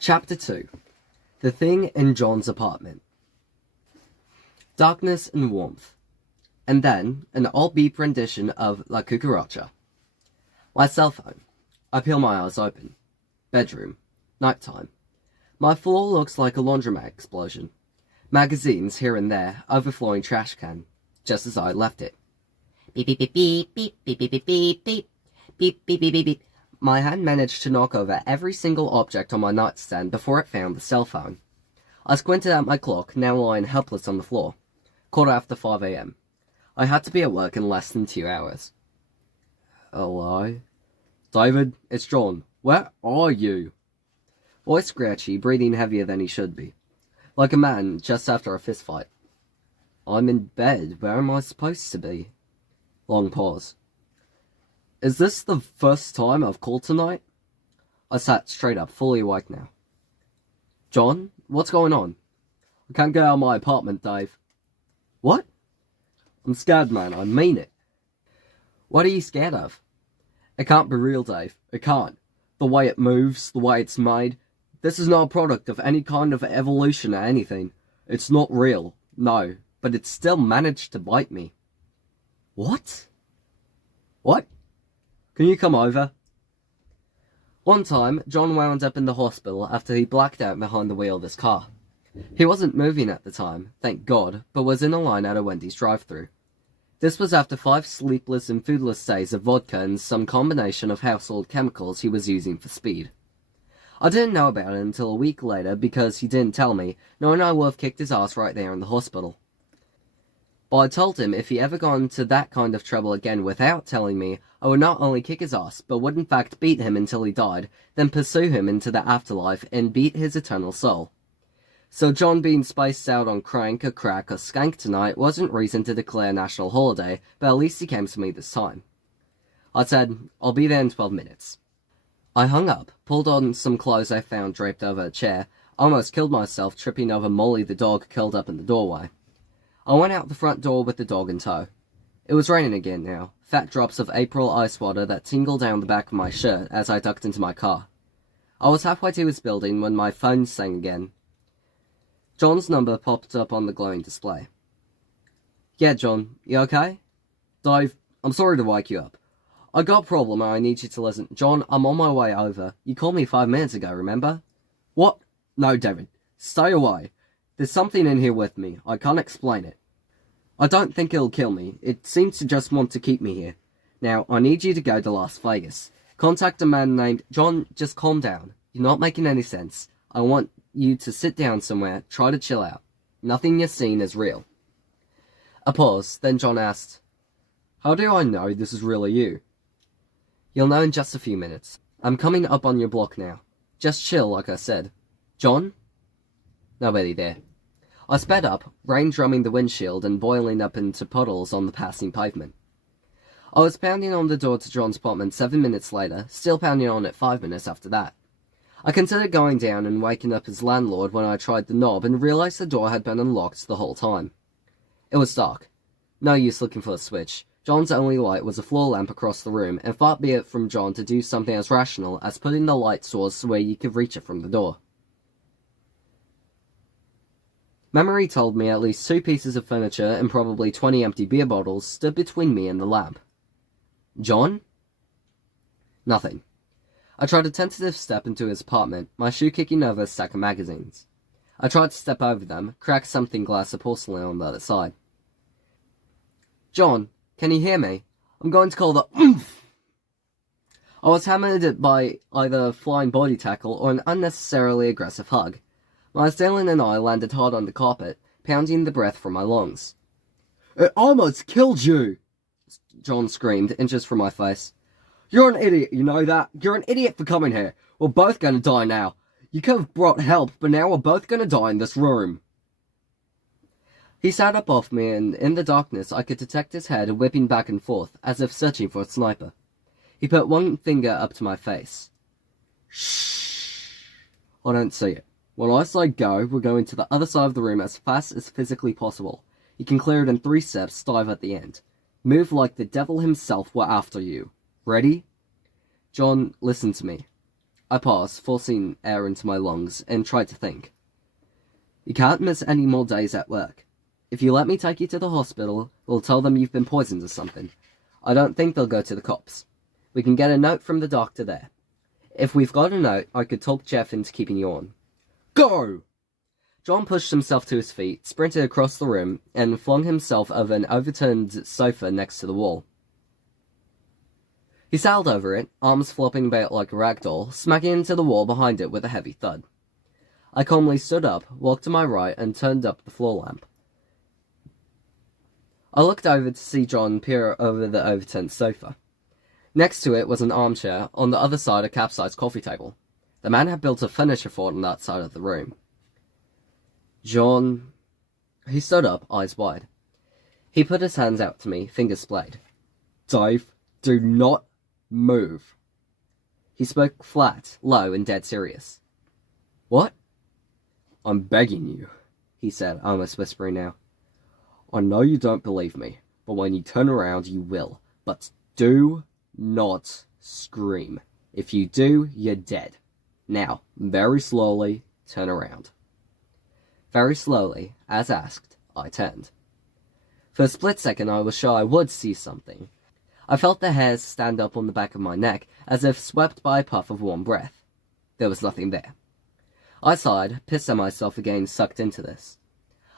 Chapter 2. The Thing in John's Apartment. Darkness and warmth. And then, an old beep rendition of La Cucaracha. My cell phone. I peel my eyes open. Bedroom. Nighttime. My floor looks like a laundromat explosion. Magazines here and there, overflowing trash can, just as I left it. Beep beep beep beep beep beep beep beep beep beep beep beep beep beep beep. My hand managed to knock over every single object on my nightstand before it found the cell phone. I squinted at my clock, now lying helpless on the floor. Quarter after 5 a.m. I had to be at work in less than 2 hours. Hello? David, it's John. Where are you? Voice scratchy, breathing heavier than he should be. Like a man just after a fistfight. I'm in bed. Where am I supposed to be? Long pause. Is this the first time I've called tonight? I sat straight up, fully awake now. John, what's going on? I can't get out of my apartment, Dave. What? I'm scared, man. I mean it. What are you scared of? It can't be real, Dave. It can't. The way it moves, the way it's made. This is not a product of any kind of evolution or anything. It's not real. No. But it still managed to bite me. What? What? Can you come over? One time, John wound up in the hospital after he blacked out behind the wheel of his car. He wasn't moving at the time, thank God, but was in a line at a Wendy's drive-thru. This was after 5 sleepless and foodless days of vodka and some combination of household chemicals he was using for speed. I didn't know about it until a week later because he didn't tell me, knowing I would have kicked his ass right there in the hospital. But I told him if he ever got into that kind of trouble again without telling me, I would not only kick his ass, but would in fact beat him until he died, then pursue him into the afterlife and beat his eternal soul. So John being spaced out on crank or crack or skank tonight wasn't reason to declare national holiday, but at least he came to me this time. I said, I'll be there in 12 minutes. I hung up, pulled on some clothes I found draped over a chair, almost killed myself tripping over Molly the dog curled up in the doorway. I went out the front door with the dog in tow. It was raining again now, fat drops of April ice water that tingled down the back of my shirt as I ducked into my car. I was halfway to his building when my phone sang again. John's number popped up on the glowing display. Yeah, John, you okay? Dave, I'm sorry to wake you up. I got a problem and I need you to listen. John, I'm on my way over. You called me 5 minutes ago, remember? What? No, David. Stay away. There's something in here with me. I can't explain it. I don't think it'll kill me. It seems to just want to keep me here. Now, I need you to go to Las Vegas. Contact a man named... John, just calm down. You're not making any sense. I want you to sit down somewhere. Try to chill out. Nothing you're seeing is real. A pause. Then John asked, How do I know this is really you? You'll know in just a few minutes. I'm coming up on your block now. Just chill, like I said. John? Nobody there. I sped up, rain drumming the windshield and boiling up into puddles on the passing pavement. I was pounding on the door to John's apartment 7 minutes later, still pounding on it 5 minutes after that. I considered going down and waking up his landlord when I tried the knob and realized the door had been unlocked the whole time. It was dark. No use looking for a switch. John's only light was a floor lamp across the room, and far be it from John to do something as rational as putting the light source where you could reach it from the door. Memory told me at least 2 pieces of furniture and probably 20 empty beer bottles stood between me and the lamp. John? Nothing. I tried a tentative step into his apartment, my shoe kicking over a stack of magazines. I tried to step over them, crack something glass of porcelain on the other side. John, can you hear me? I'm going to call the oomph! I was hammered by either a flying body tackle or an unnecessarily aggressive hug. My assailant and I landed hard on the carpet, pounding the breath from my lungs. It almost killed you! John screamed, inches from my face. You're an idiot, you know that? You're an idiot for coming here. We're both gonna die now. You could have brought help, but now we're both gonna die in this room. He sat up off me, and in the darkness I could detect his head whipping back and forth, as if searching for a sniper. He put one finger up to my face. Shh. I don't see it. When I say go, we're going to the other side of the room as fast as physically possible. You can clear it in 3 steps, dive at the end. Move like the devil himself were after you. Ready? John, listen to me. I paused, forcing air into my lungs, and tried to think. You can't miss any more days at work. If you let me take you to the hospital, we'll tell them you've been poisoned or something. I don't think they'll go to the cops. We can get a note from the doctor there. If we've got a note, I could talk Jeff into keeping you on. Go! John pushed himself to his feet, sprinted across the room, and flung himself over an overturned sofa next to the wall. He sailed over it, arms flopping about like a rag doll, smacking into the wall behind it with a heavy thud. I calmly stood up, walked to my right, and turned up the floor lamp. I looked over to see John peer over the overturned sofa. Next to it was an armchair, on the other side a capsized coffee table. The man had built a furniture fort on that side of the room. John... He stood up, eyes wide. He put his hands out to me, fingers splayed. Dave, do not move. He spoke flat, low, and dead serious. What? I'm begging you, he said, almost whispering now. I know you don't believe me, but when you turn around, you will. But do not scream. If you do, you're dead. Now, very slowly, turn around. Very slowly, as asked, I turned. For a split second, I was sure I would see something. I felt the hairs stand up on the back of my neck, as if swept by a puff of warm breath. There was nothing there. I sighed, pissed at myself again, sucked into this.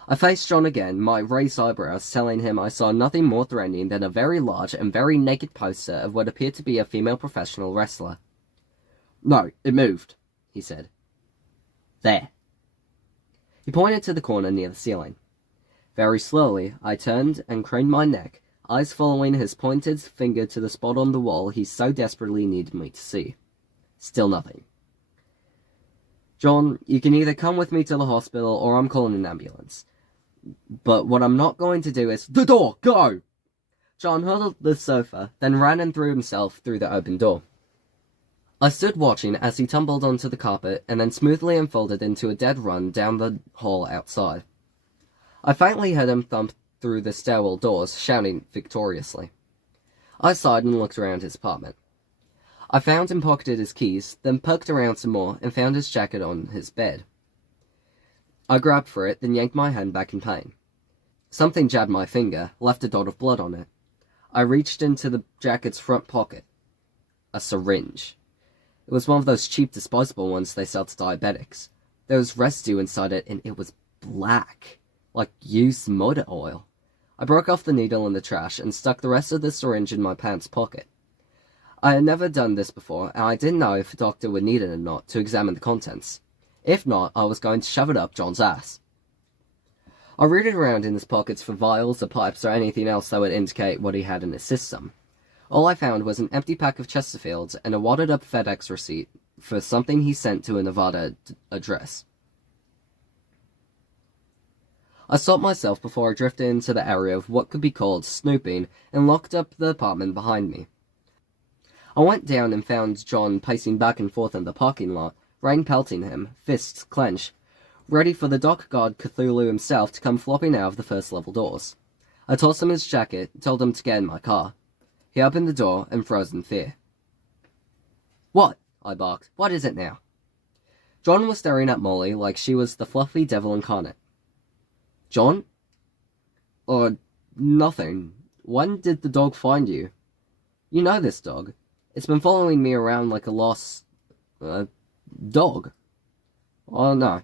I faced John again, my raised eyebrows telling him I saw nothing more threatening than a very large and very naked poster of what appeared to be a female professional wrestler. No, it moved, he said. There. He pointed to the corner near the ceiling. Very slowly, I turned and craned my neck, eyes following his pointed finger to the spot on the wall he so desperately needed me to see. Still nothing. John, you can either come with me to the hospital or I'm calling an ambulance. But what I'm not going to do is... The door! Go! John hurtled the sofa, then ran and threw himself through the open door. I stood watching as he tumbled onto the carpet and then smoothly unfolded into a dead run down the hall outside. I faintly heard him thump through the stairwell doors, shouting victoriously. I sighed and looked around his apartment. I found and pocketed his keys, then poked around some more and found his jacket on his bed. I grabbed for it, then yanked my hand back in pain. Something jabbed my finger, left a dot of blood on it. I reached into the jacket's front pocket. A syringe. It was one of those cheap disposable ones they sell to diabetics. There was residue inside it, and it was black, like used motor oil. I broke off the needle in the trash and stuck the rest of the syringe in my pants pocket. I had never done this before, and I didn't know if a doctor would need it or not to examine the contents. If not, I was going to shove it up John's ass. I rooted around in his pockets for vials or pipes or anything else that would indicate what he had in his system. All I found was an empty pack of Chesterfields and a wadded-up FedEx receipt for something he sent to a Nevada address. I stopped myself before I drifted into the area of what could be called snooping and locked up the apartment behind me. I went down and found John pacing back and forth in the parking lot, rain pelting him, fists clenched, ready for the dock guard Cthulhu himself to come flopping out of the first-level doors. I tossed him his jacket, told him to get in my car. He opened the door and froze in fear. What? I barked. What is it now? John was staring at Molly like she was the fluffy devil incarnate. John? Nothing. When did the dog find you? You know this dog. It's been following me around like a lost... dog. Oh, no.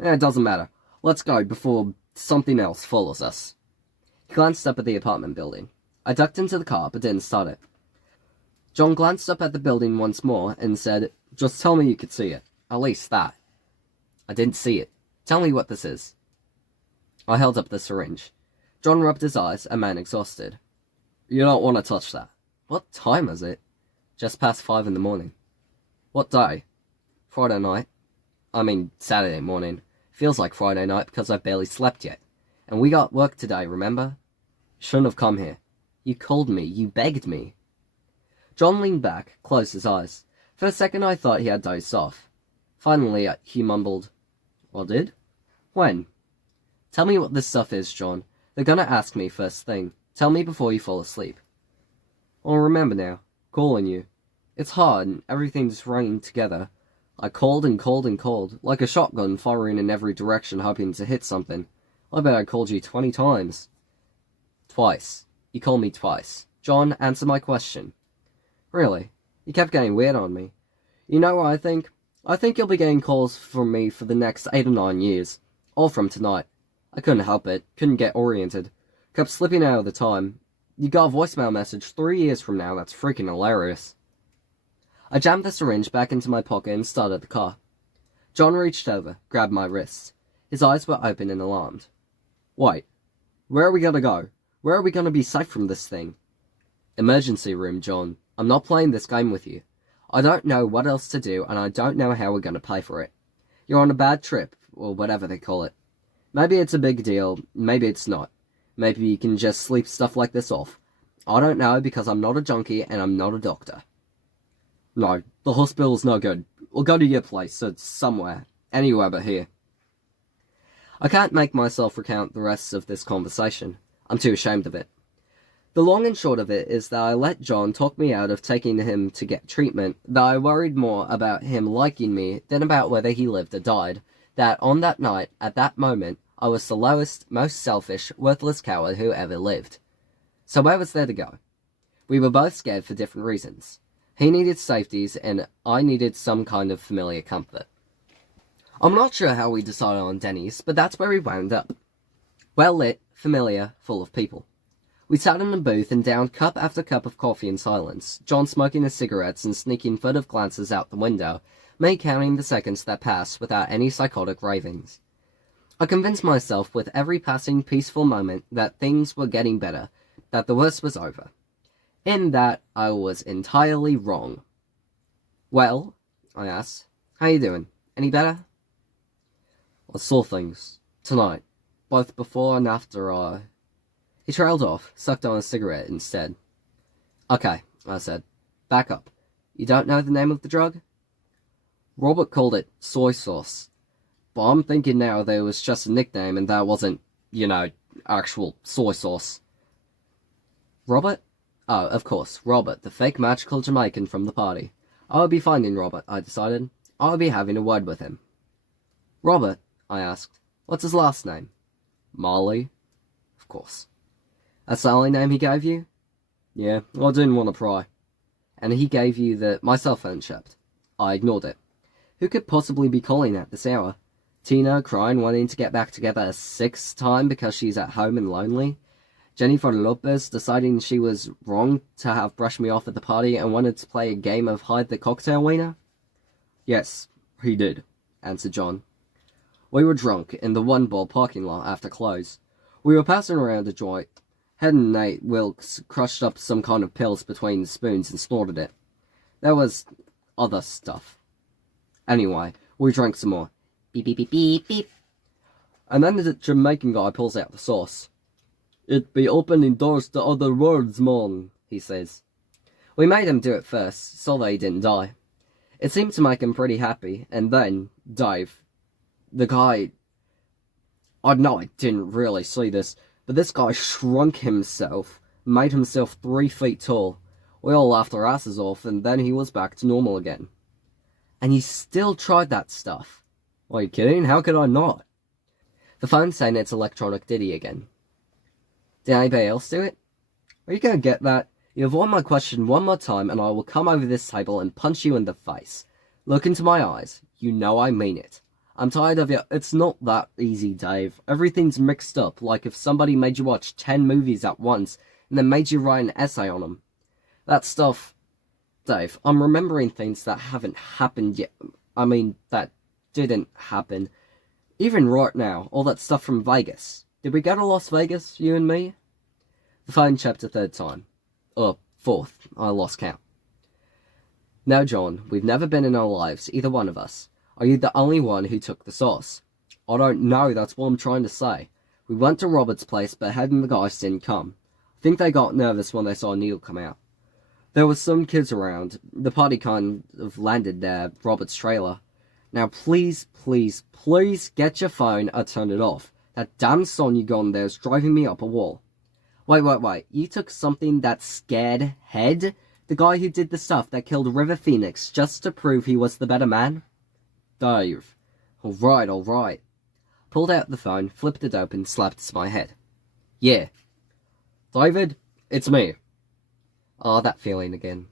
It doesn't matter. Let's go before something else follows us. He glanced up at the apartment building. I ducked into the car, but didn't start it. John glanced up at the building once more and said, Just tell me you could see it. At least that. I didn't see it. Tell me what this is. I held up the syringe. John rubbed his eyes, a man exhausted. You don't want to touch that. What time is it? Just past 5 in the morning. What day? Friday night. I mean, Saturday morning. Feels like Friday night because I've barely slept yet. And we got work today, remember? Shouldn't have come here. You called me. You begged me. John leaned back, closed his eyes. For a second I thought he had dozed off. Finally, he mumbled, I did? When? Tell me what this stuff is, John. They're gonna ask me first thing. Tell me before you fall asleep. I'll remember now. Calling you. It's hard and everything's running together. I called and called and called, like a shotgun firing in every direction hoping to hit something. I bet I called you 20 times. Twice. You called me twice. John, answer my question. Really? You kept getting weird on me. You know what I think? I think you'll be getting calls from me for the next 8 or 9 years. All from tonight. I couldn't help it. Couldn't get oriented. Kept slipping out of the time. You got a voicemail message 3 years from now. That's freaking hilarious. I jammed the syringe back into my pocket and started the car. John reached over, grabbed my wrists. His eyes were open and alarmed. Wait. Where are we gonna go? Where are we gonna be safe from this thing? Emergency room, John. I'm not playing this game with you. I don't know what else to do, and I don't know how we're gonna pay for it. You're on a bad trip, or whatever they call it. Maybe it's a big deal, maybe it's not. Maybe you can just sleep stuff like this off. I don't know because I'm not a junkie and I'm not a doctor. No, the hospital's no good. We'll go to your place, so it's somewhere. Anywhere but here. I can't make myself recount the rest of this conversation. I'm too ashamed of it. The long and short of it is that I let John talk me out of taking him to get treatment, that I worried more about him liking me than about whether he lived or died, that on that night, at that moment, I was the lowest, most selfish, worthless coward who ever lived. So where was there to go? We were both scared for different reasons. He needed safeties, and I needed some kind of familiar comfort. I'm not sure how we decided on Denny's, but that's where we wound up. Well lit, familiar, full of people. We sat in a booth and downed cup after cup of coffee in silence, John smoking his cigarettes and sneaking furtive glances out the window, me counting the seconds that passed without any psychotic ravings. I convinced myself with every passing peaceful moment that things were getting better, that the worst was over. In that, I was entirely wrong. Well, I asked, how you doing? Any better? I saw things. Tonight. Both before and after He trailed off, sucked on a cigarette instead. Okay, I said. Back up. You don't know the name of the drug? Robert called it soy sauce. But I'm thinking now that it was just a nickname and that wasn't, actual soy sauce. Robert? Oh, of course, Robert, the fake magical Jamaican from the party. I would be finding Robert, I decided. I would be having a word with him. Robert? I asked. What's his last name? Marley. Of course. That's the only name he gave you? Yeah, I didn't want to pry. And he gave you my cell phone chipped. I ignored it. Who could possibly be calling at this hour? Tina crying, wanting to get back together a sixth time because she's at home and lonely? Jennifer Lopez deciding she was wrong to have brushed me off at the party and wanted to play a game of hide the cocktail wiener? Yes, he did, answered John. We were drunk in the One Ball parking lot after close. We were passing around a joint. Head and Nate Wilkes crushed up some kind of pills between the spoons and snorted it. There was other stuff. Anyway, we drank some more. Beep, beep, beep, beep, beep. And then the Jamaican guy pulls out the sauce. It be opening doors to other worlds, mon, he says. We made him do it first, so that he didn't die. It seemed to make him pretty happy, and then, Dave, the guy... I know I didn't really see this, but this guy shrunk himself, made himself 3 feet tall. We all laughed our asses off, and then he was back to normal again. And you still tried that stuff? Are you kidding? How could I not? The phone's saying it's electronic ditty again. Did anybody else do it? Are you going to get that? You avoid my question one more time and I will come over this table and punch you in the face. Look into my eyes. You know I mean it. I'm tired of you. It's not that easy, Dave. Everything's mixed up, like if somebody made you watch 10 movies at once and then made you write an essay on them. That stuff... Dave, I'm remembering things that haven't happened yet. I mean, that didn't happen. Even right now, all that stuff from Vegas. Did we go to Las Vegas, you and me? The phone chipped a third time. Or fourth, I lost count. No, John, we've never been in our lives, either one of us. Are you the only one who took the sauce? I don't know, that's what I'm trying to say. We went to Robert's place, but Head and the guys didn't come. I think they got nervous when they saw Neil come out. There was some kids around. The party kind of landed there, Robert's trailer. Now please, please, please get your phone or turn it off. That damn song you got on there is driving me up a wall. Wait. You took something that scared Head? The guy who did the stuff that killed River Phoenix just to prove he was the better man? Dave. Alright. Pulled out the phone, flipped it open, slapped it to my head. Yeah. David, it's me. Ah, that feeling again.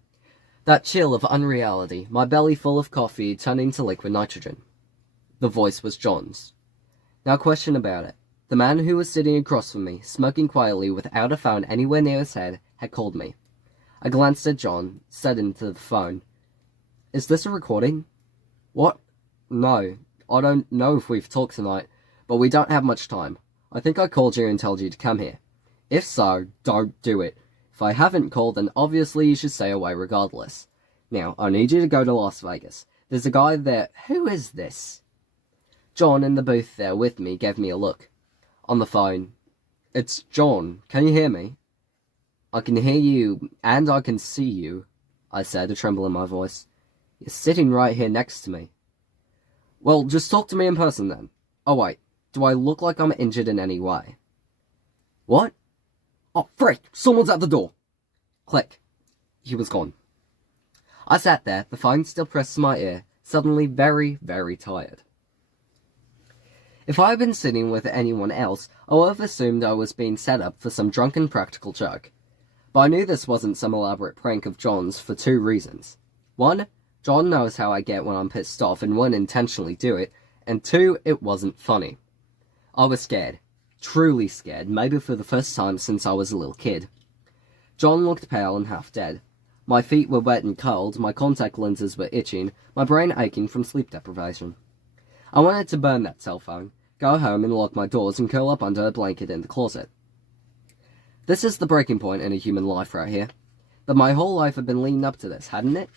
That chill of unreality, my belly full of coffee turning to liquid nitrogen. The voice was John's. No question about it. The man who was sitting across from me, smoking quietly without a phone anywhere near his head, had called me. I glanced at John, said into the phone, "Is this a recording?" "What? No, I don't know if we've talked tonight, but we don't have much time. I think I called you and told you to come here. If so, don't do it. If I haven't called, then obviously you should stay away regardless. Now, I need you to go to Las Vegas. There's a guy there." "Who is this?" John in the booth there with me gave me a look. On the phone, "It's John. Can you hear me?" "I can hear you, and I can see you," I said, a tremble in my voice. "You're sitting right here next to me." "Well, just talk to me in person then. Oh wait, do I look like I'm injured in any way?" "What? Oh, frick! Someone's at the door!" Click. He was gone. I sat there, the phone still pressed to my ear, suddenly very, very tired. If I had been sitting with anyone else, I would have assumed I was being set up for some drunken practical joke. But I knew this wasn't some elaborate prank of John's for 2 reasons. 1, John knows how I get when I'm pissed off and wouldn't intentionally do it, and 2, it wasn't funny. I was scared. Truly scared, maybe for the first time since I was a little kid. John looked pale and half dead. My feet were wet and cold, my contact lenses were itching, my brain aching from sleep deprivation. I wanted to burn that cell phone, go home and lock my doors and curl up under a blanket in the closet. This is the breaking point in a human life right here. But my whole life had been leading up to this, hadn't it?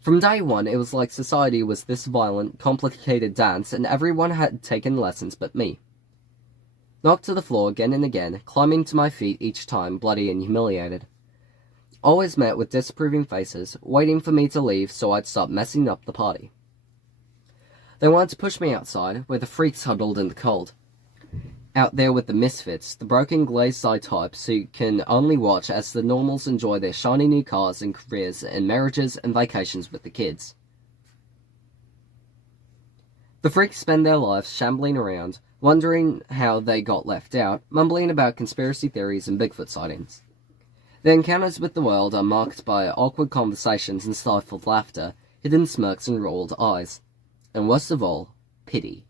From day one, it was like society was this violent, complicated dance and everyone had taken lessons but me. Knocked to the floor again and again, climbing to my feet each time, bloody and humiliated. Always met with disapproving faces, waiting for me to leave so I'd stop messing up the party. They wanted to push me outside, where the freaks huddled in the cold. Out there with the misfits, the broken glazed-eye types who can only watch as the normals enjoy their shiny new cars and careers and marriages and vacations with the kids. The freaks spend their lives shambling around, wondering how they got left out, mumbling about conspiracy theories and Bigfoot sightings. Their encounters with the world are marked by awkward conversations and stifled laughter, hidden smirks and rolled eyes. And worst of all, pity.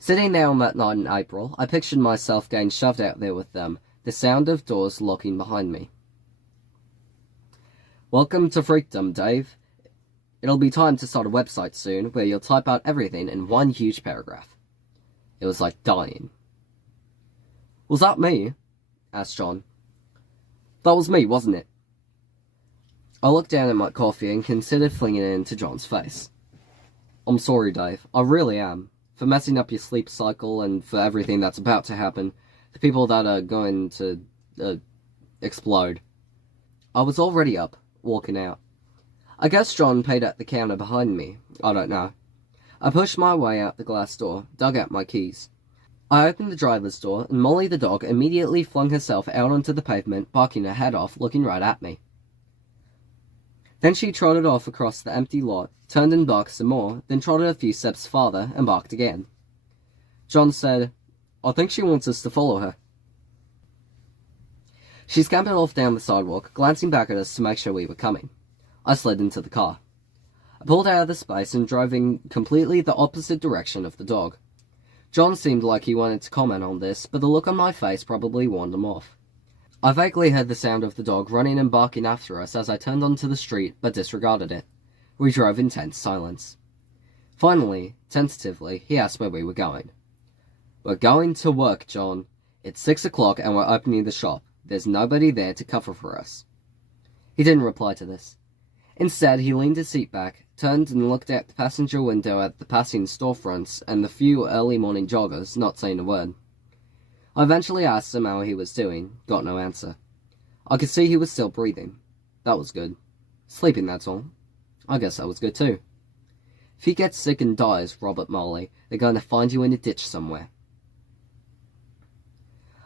Sitting there on that night in April, I pictured myself getting shoved out there with them, the sound of doors locking behind me. "Welcome to Freakdom, Dave. It'll be time to start a website soon where you'll type out everything in one huge paragraph." It was like dying. "Was that me?" asked John. "That was me, wasn't it?" I looked down at my coffee and considered flinging it into John's face. "I'm sorry, Dave. I really am. For messing up your sleep cycle and for everything that's about to happen. The people that are going to, explode." I was already up, walking out. I guess John paid at the counter behind me. I don't know. I pushed my way out the glass door, dug out my keys. I opened the driver's door, and Molly the dog immediately flung herself out onto the pavement, barking her head off, looking right at me. Then she trotted off across the empty lot, turned and barked some more, then trotted a few steps farther and barked again. John said, "I think she wants us to follow her." She scampered off down the sidewalk, glancing back at us to make sure we were coming. I slid into the car. I pulled out of the space and drove in completely the opposite direction of the dog. John seemed like he wanted to comment on this, but the look on my face probably warned him off. I vaguely heard the sound of the dog running and barking after us as I turned onto the street, but disregarded it. We drove in tense silence. Finally, tentatively, he asked where we were going. "We're going to work, John. It's 6 o'clock and we're opening the shop. There's nobody there to cover for us." He didn't reply to this. Instead, he leaned his seat back, turned and looked out the passenger window at the passing storefronts and the few early morning joggers, not saying a word. I eventually asked him how he was doing, got no answer. I could see he was still breathing. That was good. Sleeping, that's all. I guess that was good too. If he gets sick and dies, Robert Molly, they're going to find you in a ditch somewhere.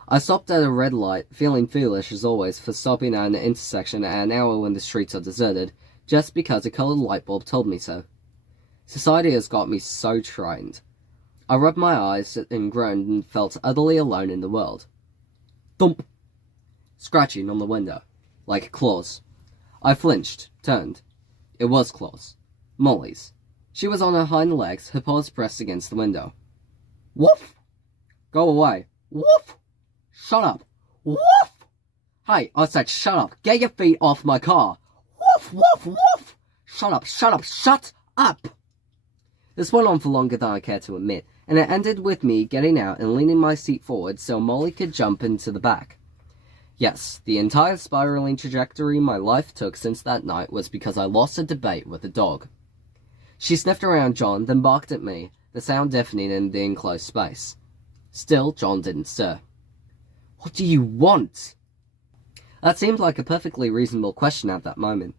I stopped at a red light, feeling foolish as always for stopping at an intersection at an hour when the streets are deserted, just because a coloured light bulb told me so. Society has got me so trained. I rubbed my eyes and groaned and felt utterly alone in the world. Thump! Scratching on the window, like claws. I flinched, turned. It was claws. Molly's. She was on her hind legs, her paws pressed against the window. Woof! Go away. Woof! Shut up. Woof! Hey, I said shut up. Get your feet off my car. Woof, woof, woof! Shut up, shut up, shut up! This went on for longer than I cared to admit, and it ended with me getting out and leaning my seat forward so Molly could jump into the back. Yes, the entire spiraling trajectory my life took since that night was because I lost a debate with a dog. She sniffed around John, then barked at me, the sound deafening in the enclosed space. Still, John didn't stir. What do you want? That seemed like a perfectly reasonable question at that moment.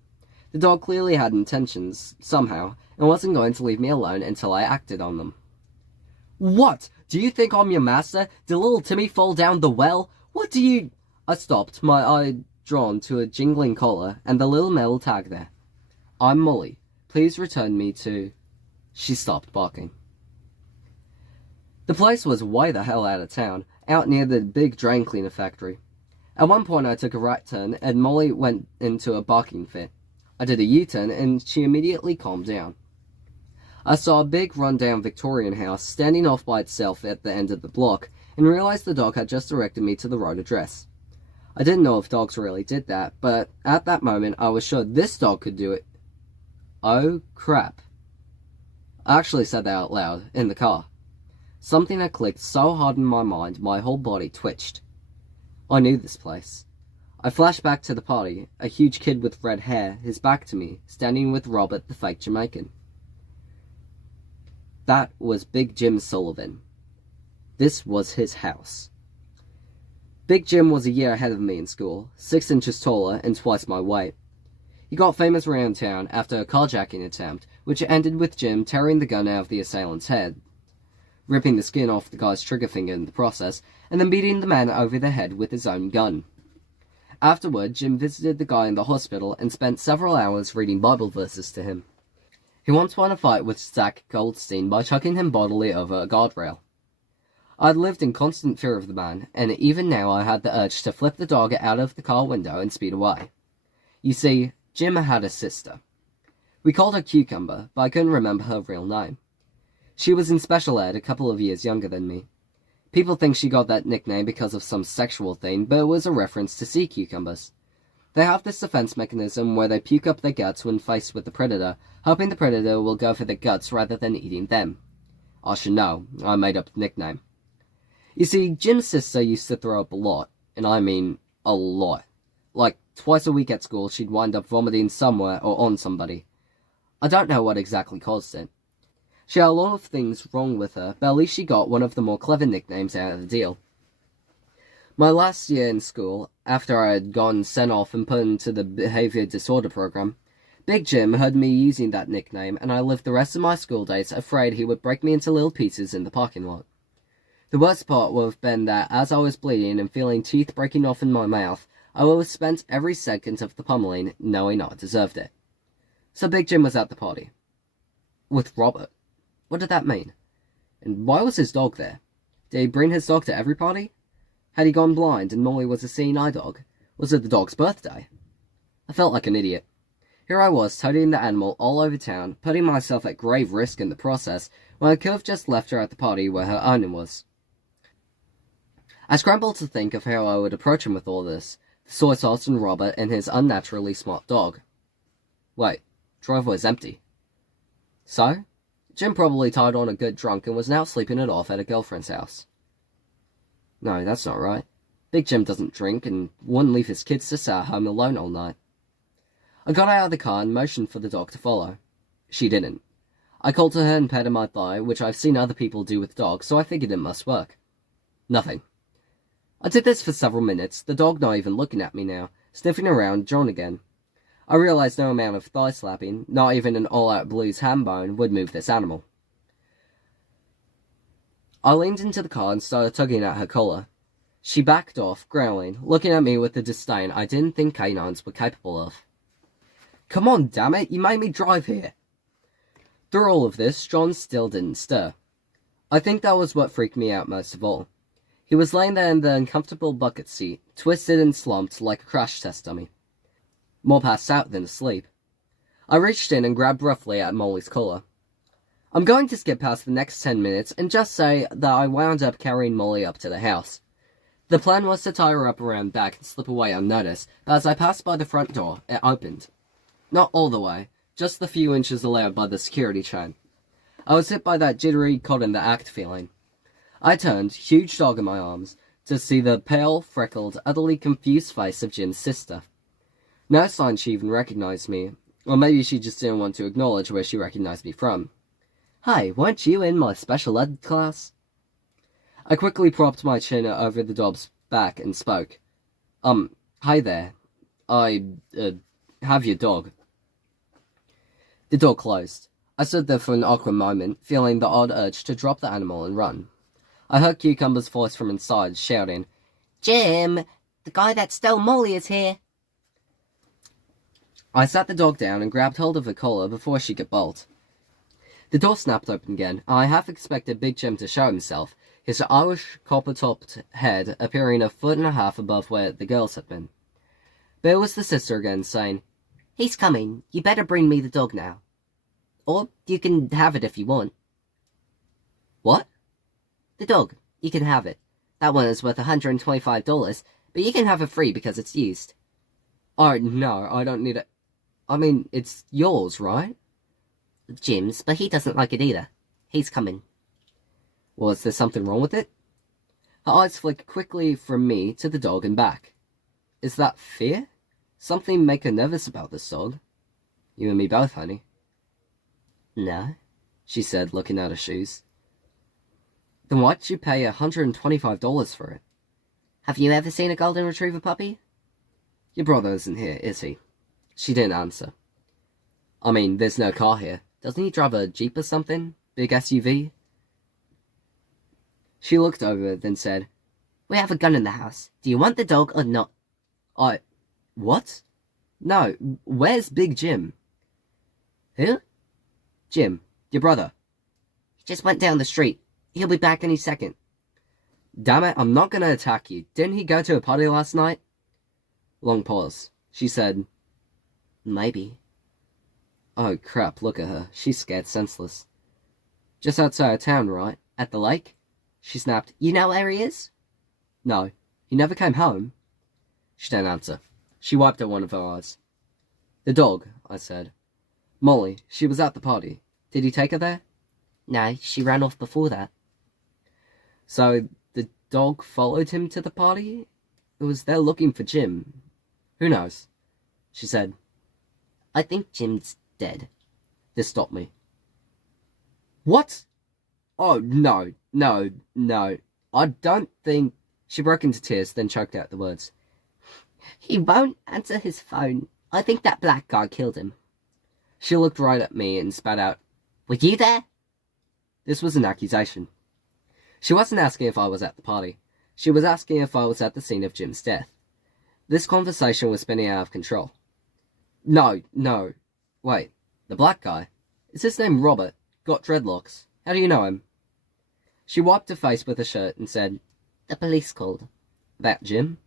The dog clearly had intentions, somehow, and wasn't going to leave me alone until I acted on them. What? Do you think I'm your master? Did little Timmy fall down the well? What do you... I stopped, my eye drawn to a jingling collar and the little metal tag there. I'm Molly. Please return me to... She stopped barking. The place was way the hell out of town, out near the big drain cleaner factory. At one point I took a right turn and Molly went into a barking fit. I did a U-turn and she immediately calmed down. I saw a big run-down Victorian house standing off by itself at the end of the block and realized the dog had just directed me to the right address. I didn't know if dogs really did that, but at that moment I was sure this dog could do it. Oh crap. I actually said that out loud, in the car. Something had clicked so hard in my mind my whole body twitched. I knew this place. I flashed back to the party, a huge kid with red hair, his back to me, standing with Robert, the fake Jamaican. That was Big Jim Sullivan. This was his house. Big Jim was a year ahead of me in school, 6 inches taller and twice my weight. He got famous around town after a carjacking attempt, which ended with Jim tearing the gun out of the assailant's head, ripping the skin off the guy's trigger finger in the process, and then beating the man over the head with his own gun. Afterward, Jim visited the guy in the hospital and spent several hours reading Bible verses to him. He once won a fight with Zach Goldstein by chucking him bodily over a guardrail. I had lived in constant fear of the man, and even now I had the urge to flip the dog out of the car window and speed away. You see, Jim had a sister. We called her Cucumber, but I couldn't remember her real name. She was in special ed, a couple of years younger than me. People think she got that nickname because of some sexual thing, but it was a reference to sea cucumbers. They have this defense mechanism where they puke up their guts when faced with the predator, hoping the predator will go for the guts rather than eating them. I should know, I made up the nickname. You see, Jim's sister used to throw up a lot, and I mean a lot. Like, twice a week at school she'd wind up vomiting somewhere or on somebody. I don't know what exactly caused it. She had a lot of things wrong with her, but at least she got one of the more clever nicknames out of the deal. My last year in school, after I had gotten sent off and put into the behavior disorder program, Big Jim heard me using that nickname, and I lived the rest of my school days afraid he would break me into little pieces in the parking lot. The worst part would have been that as I was bleeding and feeling teeth breaking off in my mouth, I would have spent every second of the pummeling knowing I deserved it. So Big Jim was at the party. With Robert. What did that mean? And why was his dog there? Did he bring his dog to every party? Had he gone blind and Molly was a seeing eye dog? Was it the dog's birthday? I felt like an idiot. Here I was, toting the animal all over town, putting myself at grave risk in the process, when I could have just left her at the party where her owner was. I scrambled to think of how I would approach him with all this, the soy sauce and Robert and his unnaturally smart dog. Wait, driveway's empty. So? Jim probably tied on a good drunk and was now sleeping it off at a girlfriend's house. No, that's not right. Big Jim doesn't drink and wouldn't leave his kid sister at home alone all night. I got out of the car and motioned for the dog to follow. She didn't. I called to her and patted my thigh, which I've seen other people do with dogs, so I figured it must work. Nothing. I did this for several minutes, the dog not even looking at me now, sniffing around John again. I realized no amount of thigh slapping, not even an all-out blues ham bone, would move this animal. I leaned into the car and started tugging at her collar. She backed off, growling, looking at me with the disdain I didn't think canines were capable of. Come on, damn it, you made me drive here. Through all of this, John still didn't stir. I think that was what freaked me out most of all. He was laying there in the uncomfortable bucket seat, twisted and slumped like a crash test dummy. More passed out than asleep. I reached in and grabbed roughly at Molly's collar. I'm going to skip past the next 10 minutes and just say that I wound up carrying Molly up to the house. The plan was to tie her up around back and slip away unnoticed, but as I passed by the front door, it opened. Not all the way, just the few inches allowed by the security chain. I was hit by that jittery, caught in the act feeling. I turned, huge dog in my arms, to see the pale, freckled, utterly confused face of Jim's sister. No sign she even recognized me, or maybe she just didn't want to acknowledge where she recognized me from. Hey, weren't you in my special ed class? I quickly propped my chin over the dog's back and spoke. Hi there. I have your dog. The door closed. I stood there for an awkward moment, feeling the odd urge to drop the animal and run. I heard Cucumber's voice from inside, shouting, "Jim, the guy that stole Molly is here." I sat the dog down and grabbed hold of her collar before she could bolt. The door snapped open again. I half expected Big Jim to show himself, his Irish copper-topped head appearing 1.5 feet above where the girls had been. But it was the sister again, saying, "He's coming. You better bring me the dog now. Or you can have it if you want." What? The dog. You can have it. That one is worth $125, but you can have it free because it's used. Oh, no, I don't need it. I mean, it's yours, right? Jim's, but he doesn't like it either. He's coming. Was there something wrong with it? Her eyes flicked quickly from me to the dog and back. Is that fear? Something make her nervous about this dog? You and me both, honey. No, she said, looking at her shoes. Then why'd you pay $125 for it? Have you ever seen a golden retriever puppy? Your brother isn't here, is he? She didn't answer. I mean, there's no car here. Doesn't he drive a Jeep or something? Big SUV? She looked over, then said, "We have a gun in the house. Do you want the dog or not?" What? No, where's Big Jim? Who? Jim, your brother. He just went down the street. He'll be back any second. Damn it, I'm not gonna attack you. Didn't he go to a party last night? Long pause. She said, "Maybe." Oh crap, look at her. She's scared senseless. Just outside of town, right? At the lake? She snapped, "You know where he is?" No, he never came home. She didn't answer. She wiped at one of her eyes. The dog, I said. Molly, she was at the party. Did he take her there? No, she ran off before that. So, the dog followed him to the party? It was there looking for Jim. Who knows? She said, "I think Jim's dead." This stopped me. What? Oh, no. I don't think... She broke into tears, then choked out the words. "He won't answer his phone. I think that black guy killed him." She looked right at me and spat out, "Were you there?" This was an accusation. She wasn't asking if I was at the party. She was asking if I was at the scene of Jim's death. This conversation was spinning out of control. No. Wait, the black guy? Is his name Robert? Got dreadlocks. How do you know him? She wiped her face with her shirt and said, "The police called." About Jim?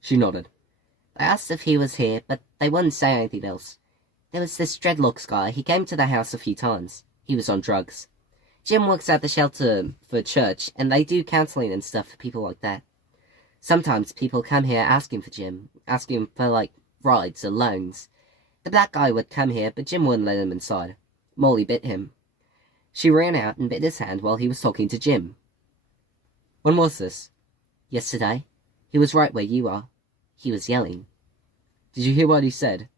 She nodded. "They asked if he was here, but they wouldn't say anything else. There was this dreadlocks guy. He came to the house a few times. He was on drugs. Jim works at the shelter for church, and they do counseling and stuff for people like that. Sometimes people come here asking for Jim, asking for, like, rides or loans. The black guy would come here, but Jim wouldn't let him inside. Molly bit him. She ran out and bit his hand while he was talking to Jim." When was this? Yesterday. He was right where you are. He was yelling. Did you hear what he said?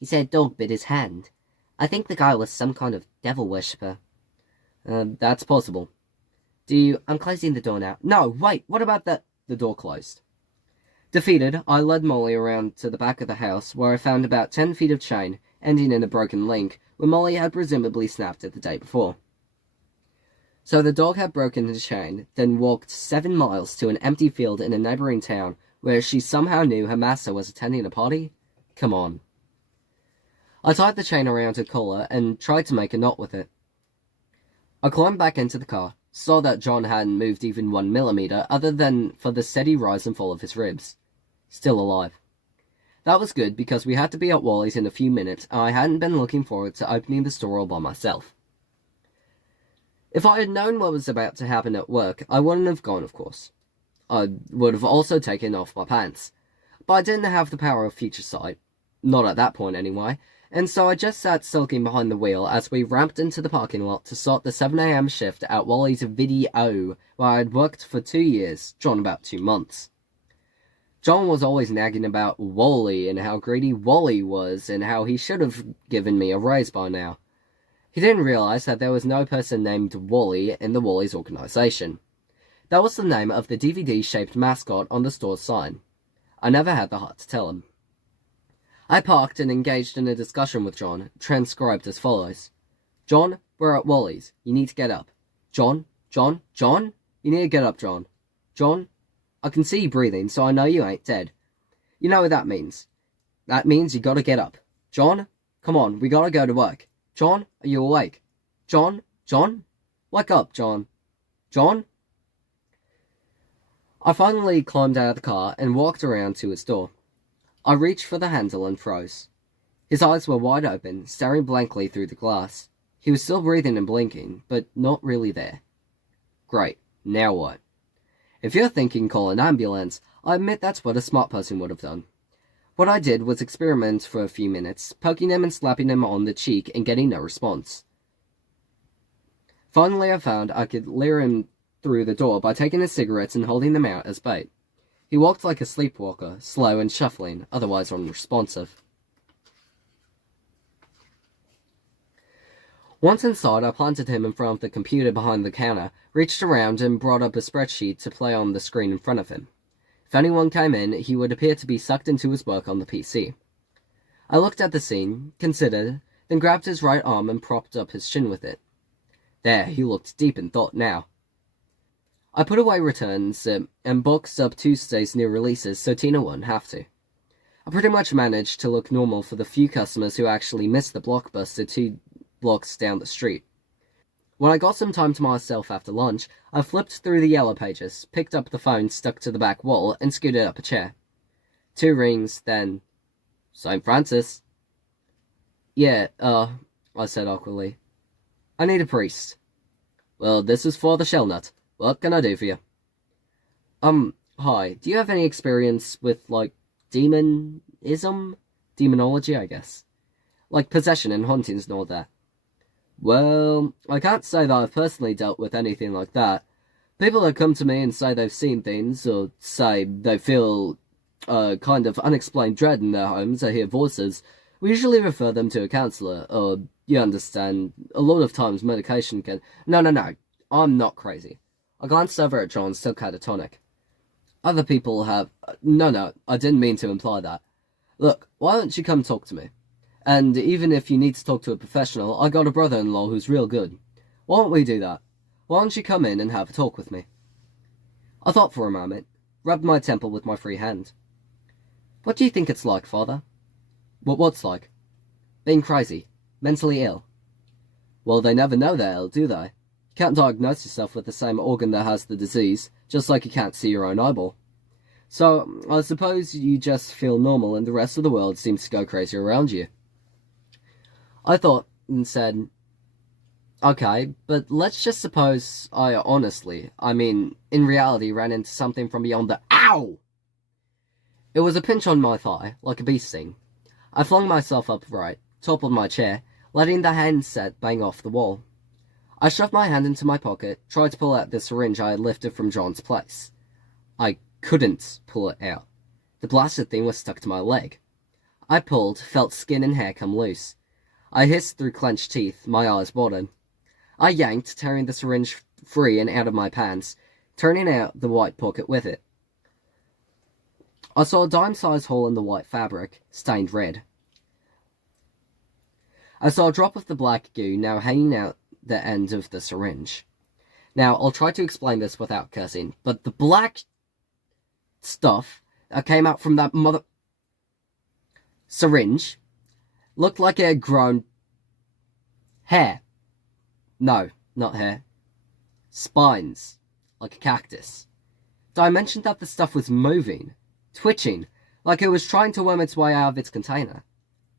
He said dog bit his hand. I think the guy was some kind of devil worshipper. That's possible. I'm closing the door now. No, wait, what about the door closed? Defeated, I led Molly around to the back of the house, where I found about 10 feet of chain, ending in a broken link, where Molly had presumably snapped it the day before. So the dog had broken the chain, then walked 7 miles to an empty field in a neighboring town, where she somehow knew her master was attending a party? Come on. I tied the chain around her collar and tried to make a knot with it. I climbed back into the car, saw that John hadn't moved even 1 millimeter other than for the steady rise and fall of his ribs. Still alive. That was good because we had to be at Wally's in a few minutes and I hadn't been looking forward to opening the store all by myself. If I had known what was about to happen at work, I wouldn't have gone, of course. I would have also taken off my pants. But I didn't have the power of future sight. Not at that point, anyway. And so I just sat sulking behind the wheel as we ramped into the parking lot to start the 7 AM shift at Wally's Video, where I had worked for 2 years, John about 2 months. John was always nagging about Wally and how greedy Wally was and how he should have given me a raise by now. He didn't realise that there was no person named Wally in the Wally's organisation. That was the name of the DVD-shaped mascot on the store's sign. I never had the heart to tell him. I parked and engaged in a discussion with John, transcribed as follows. John, we're at Wally's. You need to get up. John? You need to get up, John. John? I can see you breathing, so I know you ain't dead. You know what that means. That means you gotta get up. John? Come on, we gotta go to work. John, are you awake? John? Wake up, John. John? I finally climbed out of the car and walked around to his door. I reached for the handle and froze. His eyes were wide open, staring blankly through the glass. He was still breathing and blinking, but not really there. Great, now what? If you're thinking call an ambulance, I admit that's what a smart person would have done. What I did was experiment for a few minutes, poking him and slapping him on the cheek and getting no response. Finally I found I could lure him through the door by taking his cigarettes and holding them out as bait. He walked like a sleepwalker, slow and shuffling, otherwise unresponsive. Once inside, I planted him in front of the computer behind the counter, reached around and brought up a spreadsheet to play on the screen in front of him. If anyone came in, he would appear to be sucked into his work on the PC. I looked at the scene, considered, then grabbed his right arm and propped up his chin with it. There, he looked deep in thought now. I put away returns and boxed up Tuesday's new releases so Tina wouldn't have to. I pretty much managed to look normal for the few customers who actually missed the Blockbuster 2 blocks down the street. When I got some time to myself after lunch, I flipped through the yellow pages, picked up the phone stuck to the back wall, and scooted up a chair. 2 rings, then... St. Francis. Yeah, I said awkwardly. I need a priest. Well, this is for the Shellnut. What can I do for you? Hi. Do you have any experience with, like, demonism? Demonology, I guess. Like possession and hauntings and all that. Well, I can't say that I've personally dealt with anything like that. People that come to me and say they've seen things, or say they feel kind of unexplained dread in their homes, or hear voices, we usually refer them to a counsellor, or, you understand, a lot of times medication can... No, I'm not crazy. I glanced over at John, still catatonic. Other people have... No, I didn't mean to imply that. Look, why don't you come talk to me? And even if you need to talk to a professional, I got a brother-in-law who's real good. Why don't we do that? Why don't you come in and have a talk with me? I thought for a moment, rubbed my temple with my free hand. What do you think it's like, Father? What's like? Being crazy. Mentally ill. Well, they never know they're ill, do they? You can't diagnose yourself with the same organ that has the disease, just like you can't see your own eyeball. So, I suppose you just feel normal and the rest of the world seems to go crazy around you. I thought and said, okay, but let's just suppose I honestly, in reality ran into something from beyond the... Ow! It was a pinch on my thigh, like a bee sting. I flung myself upright, toppled my chair, letting the handset bang off the wall. I shoved my hand into my pocket, tried to pull out the syringe I had lifted from John's place. I couldn't pull it out. The blasted thing was stuck to my leg. I pulled, felt skin and hair come loose. I hissed through clenched teeth, my eyes watered. I yanked, tearing the syringe free and out of my pants, turning out the white pocket with it. I saw a dime-sized hole in the white fabric, stained red. I saw a drop of the black goo now hanging out the end of the syringe. Now, I'll try to explain this without cursing, but the black stuff that came out from that syringe looked like it had grown hair. No, not hair. Spines, like a cactus. Did I mention that the stuff was moving, twitching, like it was trying to worm its way out of its container?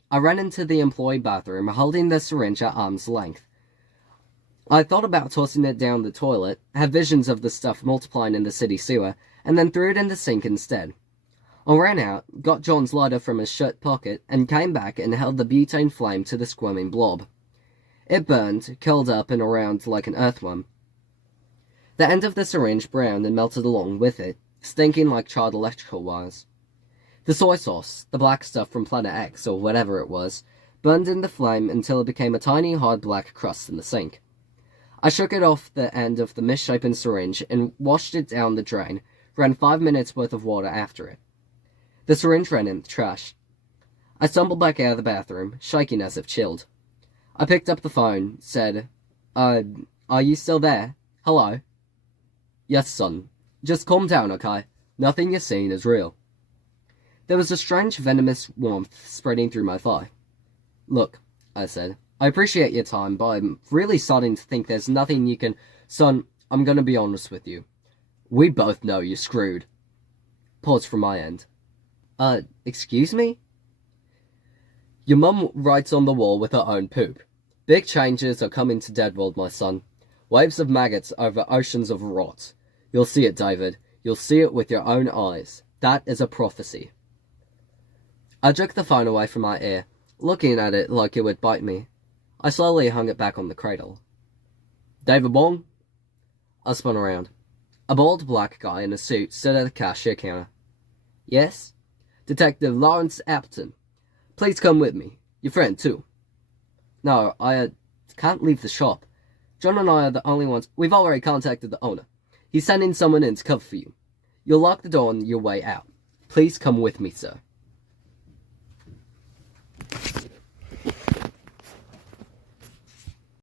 I ran into the employee bathroom, holding the syringe at arm's length. I thought about tossing it down the toilet, had visions of the stuff multiplying in the city sewer, and then threw it in the sink instead. I ran out, got John's lighter from his shirt pocket, and came back and held the butane flame to the squirming blob. It burned, curled up and around like an earthworm. The end of the syringe browned and melted along with it, stinking like charred electrical wires. The soy sauce, the black stuff from Planet X, or whatever it was, burned in the flame until it became a tiny hard black crust in the sink. I shook it off the end of the misshapen syringe and washed it down the drain, ran 5 minutes worth of water after it. The syringe ran in the trash. I stumbled back out of the bathroom, shaking as if chilled. I picked up the phone, said, are you still there? Hello? Yes, son. Just calm down, okay? Nothing you're seeing is real. There was a strange venomous warmth spreading through my thigh. Look, I said, I appreciate your time, but I'm really starting to think there's nothing you can... Son, I'm gonna be honest with you. We both know you're screwed. Pause from my end. Excuse me? Your mum writes on the wall with her own poop. Big changes are coming to Deadworld, my son. Waves of maggots over oceans of rot. You'll see it, David. You'll see it with your own eyes. That is a prophecy. I jerked the phone away from my ear, looking at it like it would bite me. I slowly hung it back on the cradle. David Wong? I spun around. A bald black guy in a suit stood at the cashier counter. Yes? Detective Lawrence Appleton. Please come with me. Your friend, too. No, I can't leave the shop. John and I are the only ones. We've already contacted the owner. He's sending someone in to cover for you. You'll lock the door on your way out. Please come with me, sir.